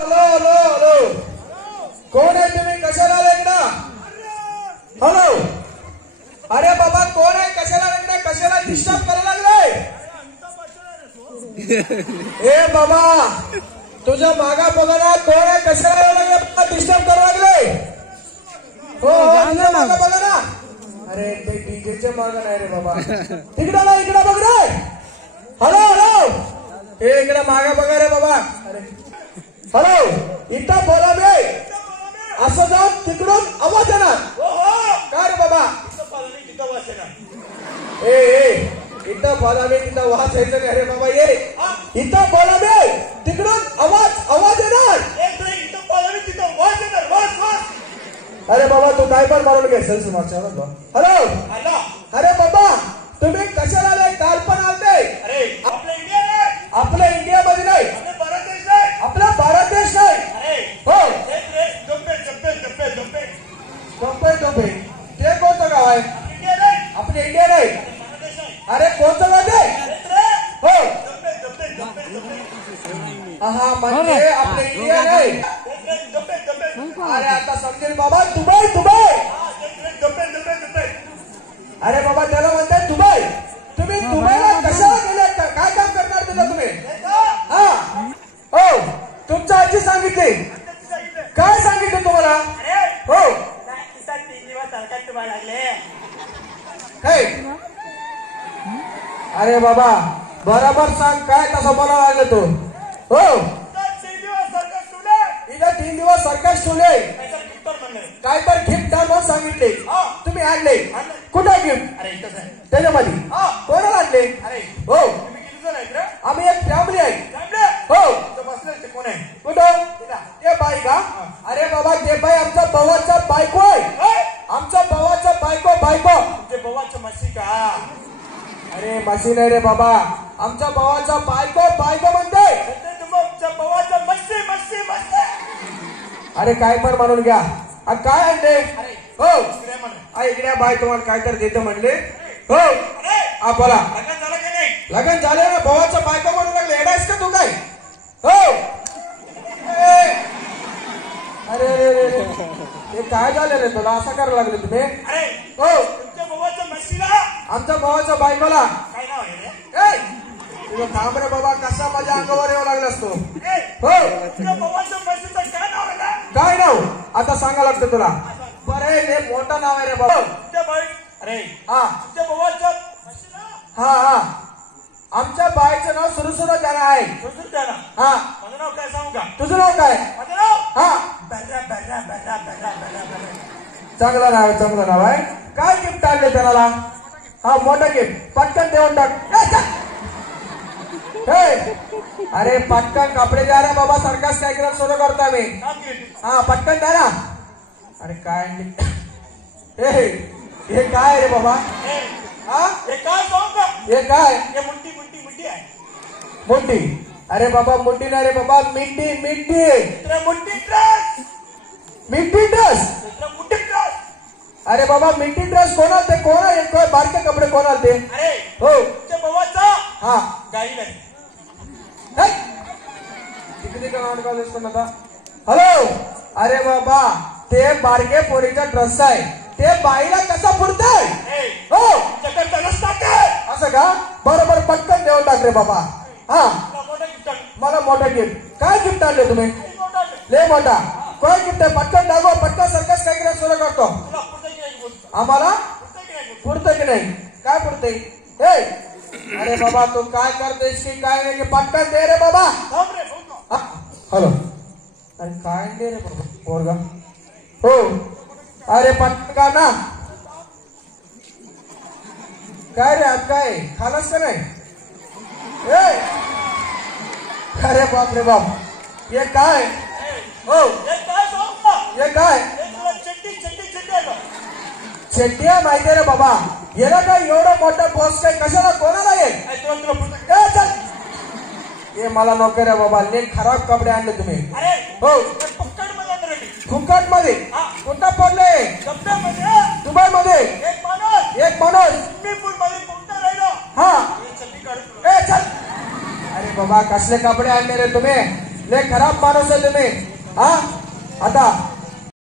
Hello hello hello, कोण आहे तुम्ही? कशाला आले इकडं? हॅलो, अरे बाबा कोण आहे? कशाला इकडे? कशाला डिस्टर्ब करायला लागले? ए बाबा तुझ्या मागा बघा ना, कोण आहे? कशाला लागले? डिस्टर्ब करायला लागले? हो तुझ्या मागा बघा ना. अरे ते डीजेचे माग नाही रे बाबा, तिकडे ना, इकडे बघ रे. हॅलो हॅलो, हे इकडे मागा बघा रे बाबा. अरे हॅलो, इथं बोला बे. असं जाऊन तिकडून आवाज येणार. काय रे बाबा? ए इथं बोलावे, तिथं वास यायचं नाही रे बाबा. ये इथं बोलावे, तिकडून आवाज येणार. अरे बाबा तू काय पण मारून घे. हॅलो, अरे बाबा तुम्ही कशाला आले? काल पण आलते. आपल्या इंडियामध्ये नाही, आपला भारत देश नाही. हो डोंबे ते कोणतं गाव आहे? आपल्या इंडिया नाही. अरे कोणतं गाव ते? हो हा म्हणजे आपल्या इंडिया नाही. अरे आता समजेल बाबा. दुबई. अरे बाबा त्याला म्हणतात दुबई. तुम्ही दुबईला कशाला गेले? काय काम करणार तिथं तुम्ही? हा हो, तुमच्या आजी सांगितली. काय सांगितलं तुम्हाला? हो अरे बाबा बरोबर सांग, काय तसं बोलावं लागलं तू? हो इथं 3 दिवस सरकार ठेवले. काय तर गिफ्ट आणून सांगितले. तुम्ही आणले कुठे गिफ्ट? त्याच्यामध्ये कोणाला आणले? हो आम्ही एक फॅमिली आहे. हो कुठं? ते बाई का? अरे बाबा ते बाई आमच्या भावाचा बायको आहे. आमच्या भावाचा बायको. म्हशी का? अरे म्हशी नाही रे बाबा, आमच्या भावाचा बायको म्हणते. अरे काय पण म्हणून घ्या. काय आणले? हो इकडे बाय तुम्हाला काय तर देतो म्हणले. हो बोला. लग्न झाले ना, भावाचा बायको म्हणून लागले. एडायस का तू काय? हो अरे हे काय झालं रे तुला? असं करायला लागले तुम्ही? हो आमच्या भावाच्या बायकोला तुझं थांब रे बाबा. कसा माझ्या अंगावर येऊ लागलास तू? हो काय नाव? आता सांगा लागतं तुला. बरं हे मोठं नाव आहे रे बाबा. हा आमच्या बाईचं नाव सुरू जाना आहे. हा माझं नाव काय सांगू का? तुझं नाव काय? हा चांगलं नाव आहे. काय गिफ्ट आणले त्याला? हा मोठं गिफ्ट. पटकन देऊन टाक. अरे पटकन कपडे द्या रे बाबा. सरकार काय करत सुरू करतो आम्ही. हा पटकन द्या ना. अरे काय हे काय रे बाबा? हा हे काय? मुंडी. अरे बाबा मुंडी नाही रे बाबा, मिंडी. Mindy dress. अरे बाबा मिंडी ड्रेस कोणा ते? कोणा बारके कपडे कोणा ते? हो हा गाई नाही. हॅलो अरे बाबा ते बारके पोरीचा ड्रेस आहे. ते बाईला कसा पुरतंय? हो असं का? बरोबर पटकन देऊन टाक रे बाबा. हा मला मोठं गिफ्ट. काय गिफ्ट आणले तुम्ही? लय मोठा. काय गिफ्ट आहे? पटकन दाखव. पटकन सरकस काय केलं सुरू करतो. आम्हाला पुरतं की नाही? काय पुरतंय? अरे बाबा तू काय करतोयस की काय नाही? पटकन दे रे बाबा. हॅलो अरे काय दे रे बाबा पोरगा. हो अरे पटकन का ना. काय रे आज काय खालास का नाही? अरे बाप रे बाप. ये काय? हो ये काय? चेट्टिया माहिती रे बाबा. याला काय एवढं मोठं बॉस काय कशाला? कोणाला ये? ये मला नको रे बाबा. लेख खराब कपडे आणले तुम्ही. हो फुकट मध्ये. कुठं पडले? दुबई मध्ये. एक माणूस हा चल. अरे बाबा कसले कपडे आणले रे तुम्ही? लय खराब माणूस आहे तुम्ही. हा आता